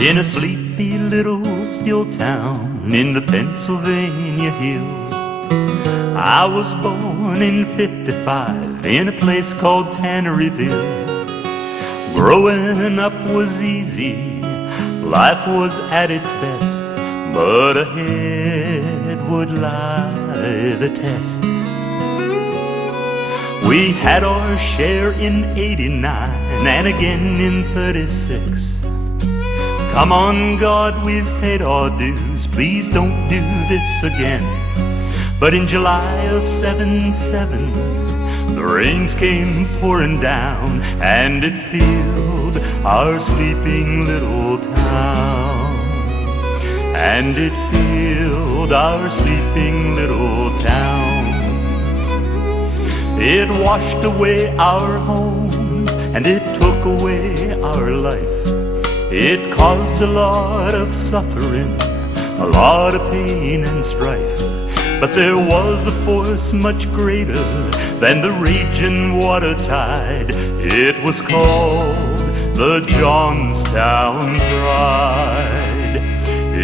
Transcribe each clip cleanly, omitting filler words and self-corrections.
In a sleepy little steel town in the Pennsylvania hills, I was born in '55 in a place called Tanneryville. Growing up was easy, life was at its best, but ahead would lie the test. We had our share in '89 and again in '36. Come on, God, we've paid our dues, please don't do this again. But in July of '77, the rains came pouring down, and it filled our sleeping little town. And it filled our sleeping little town. It washed away our homes, and it took away our life. It caused a lot of suffering, a lot of pain and strife. But there was a force much greater than the raging water tide. It was called the Johnstown Pride.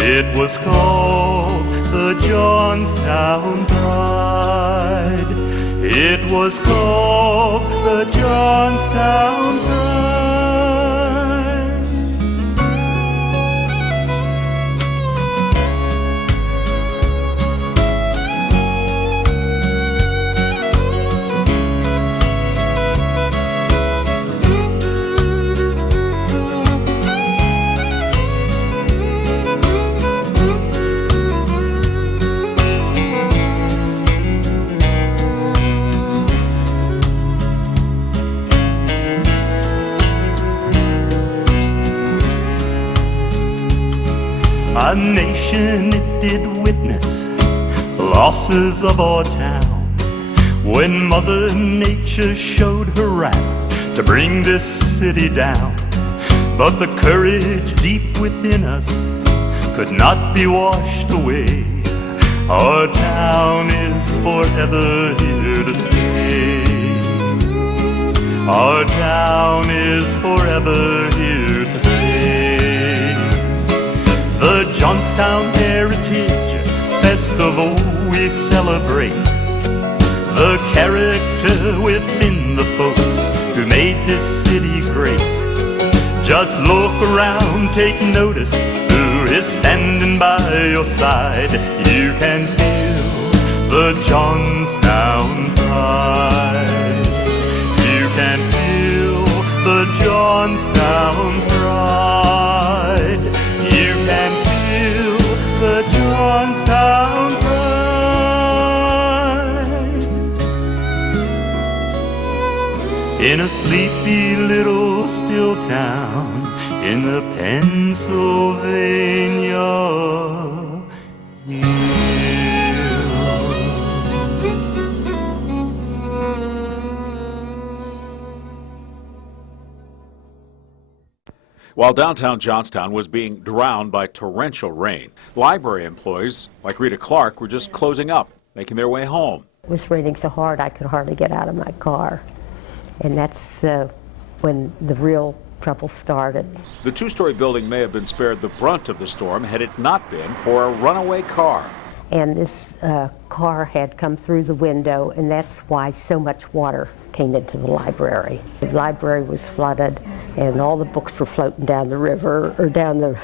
It was called the Johnstown Pride. It was called the Johnstown Pride. A nation, it did witness the losses of our town, when Mother Nature showed her wrath to bring this city down. But the courage deep within us could not be washed away. Our town is forever here to stay. Our town is forever here to stay. The Johnstown Heritage Festival we celebrate, the character within the folks who made this city great. Just look around, take notice who is standing by your side. You can feel the Johnstown pride. You can feel the Johnstown pride. You can feel the Johnstown pride. In a sleepy little still town in the Pennsylvania hills. While downtown Johnstown was being drowned by torrential rain, library employees like Rita Clark were just closing up, making their way home. It was raining so hard I could hardly get out of my car. And that's when the real trouble started. The two-story building may have been spared the brunt of the storm had it not been for a runaway car. And this car had come through the window, and that's why so much water came into the library. The library was flooded, and all the books were floating down the river or down the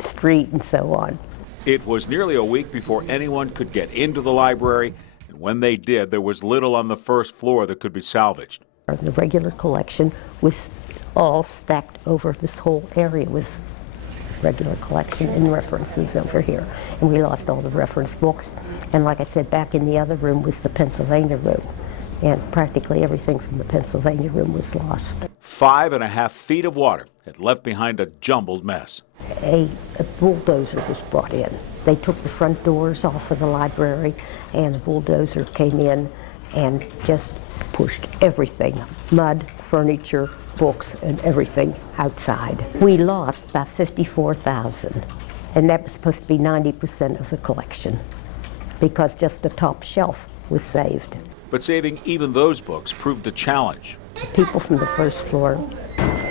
street and so on. It was nearly a week before anyone could get into the library, and when they did, there was little on the first floor that could be salvaged. The regular collection was all stacked over this whole area. Was regular collection and references over here, and we lost all the reference books. And like I said, back in the other room was the Pennsylvania room, and practically everything from the Pennsylvania room was lost. 5.5 feet of water had left behind a jumbled mess. A bulldozer was brought in. They took the front doors off of the library, and the bulldozer came in and just pushed everything, mud, furniture, books, and everything outside. We lost about $54,000, and that was supposed to be 90% of the collection, because just the top shelf was saved. But saving even those books proved a challenge. The people from the first floor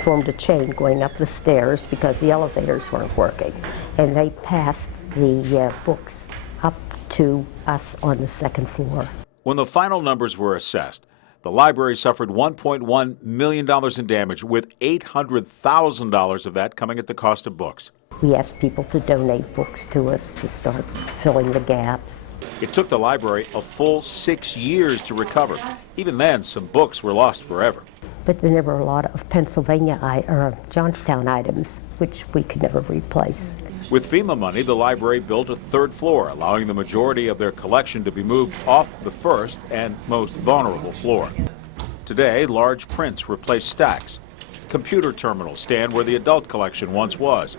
formed a chain going up the stairs because the elevators weren't working. And they passed the books up to us on the second floor. When the final numbers were assessed, the library suffered $1.1 million in damage, with $800,000 of that coming at the cost of books. We asked people to donate books to us to start filling the gaps. It took the library a full 6 years to recover. Even then, some books were lost forever. But there were a lot of Johnstown items, which we could never replace. With FEMA money, the library built a third floor, allowing the majority of their collection to be moved off the first and most vulnerable floor. Today, large prints replace stacks. Computer terminals stand where the adult collection once was.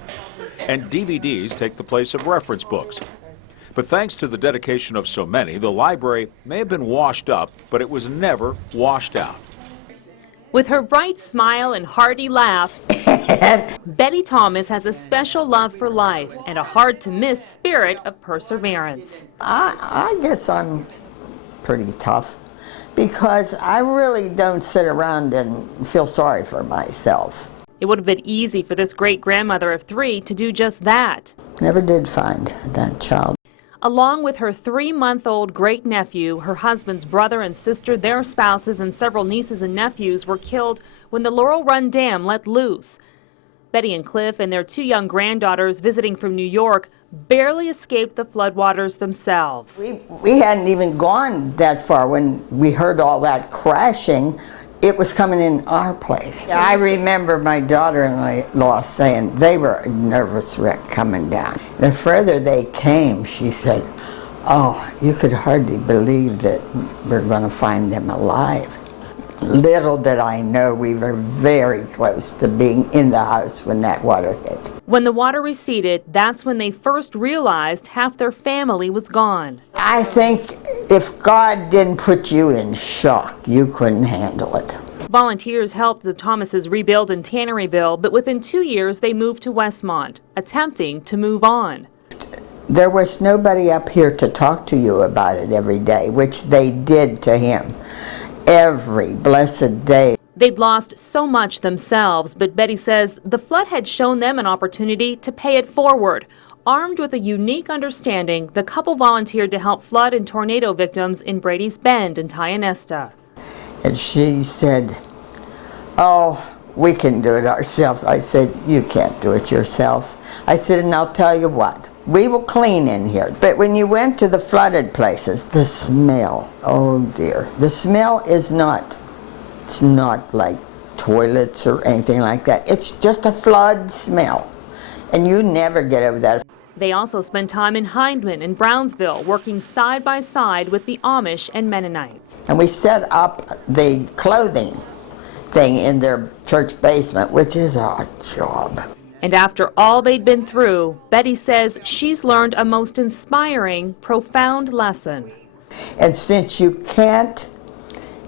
And DVDs take the place of reference books. But thanks to the dedication of so many, the library may have been washed up, but it was never washed out. With her bright smile and hearty laugh, Betty Thomas has a special love for life and a hard-to-miss spirit of perseverance. I guess I'm pretty tough because I really don't sit around and feel sorry for myself. It would have been easy for this great-grandmother of 3 to do just that. Never did find that child. Along with her 3-month-old great-nephew, her husband's brother and sister, their spouses, and several nieces and nephews were killed when the Laurel Run Dam let loose. Betty and Cliff and their 2 young granddaughters visiting from New York barely escaped the floodwaters themselves. We hadn't even gone that far when we heard all that crashing. It was coming in our place. I remember my daughter-in-law saying they were a nervous wreck coming down. The further they came, she said, oh, you could hardly believe that we're going to find them alive. Little did I know we were very close to being in the house when that water hit. When the water receded, that's when they first realized half their family was gone. I think if God didn't put you in shock, you couldn't handle it. Volunteers helped the Thomases rebuild in Tanneryville, but within 2 years they moved to Westmont, attempting to move on. There was nobody up here to talk to you about it every day, which they did to him every blessed day. They'd lost so much themselves, but Betty says the flood had shown them an opportunity to pay it forward. Armed with a unique understanding, the couple volunteered to help flood and tornado victims in Brady's Bend and Tionesta. And she said, oh, we can do it ourselves. I said, you can't do it yourself. I said, and I'll tell you what, we will clean in here. But when you went to the flooded places, the smell, oh dear. The smell is not, it's not like toilets or anything like that. It's just a flood smell. And you never get over that. They also spent time in Hindman and Brownsville, working side by side with the Amish and Mennonites. And we set up the clothing thing in their church basement, which is a job. And after all they'd been through, Betty says she's learned a most inspiring, profound lesson. And since you can't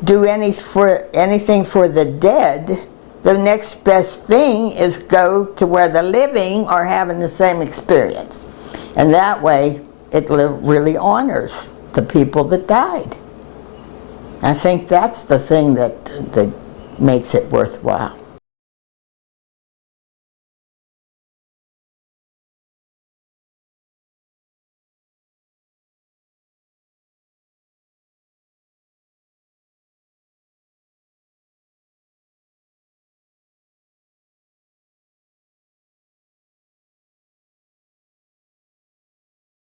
do anything for the dead, the next best thing is go to where the living are having the same experience. And that way, it really honors the people that died. I think that's the thing that makes it worthwhile.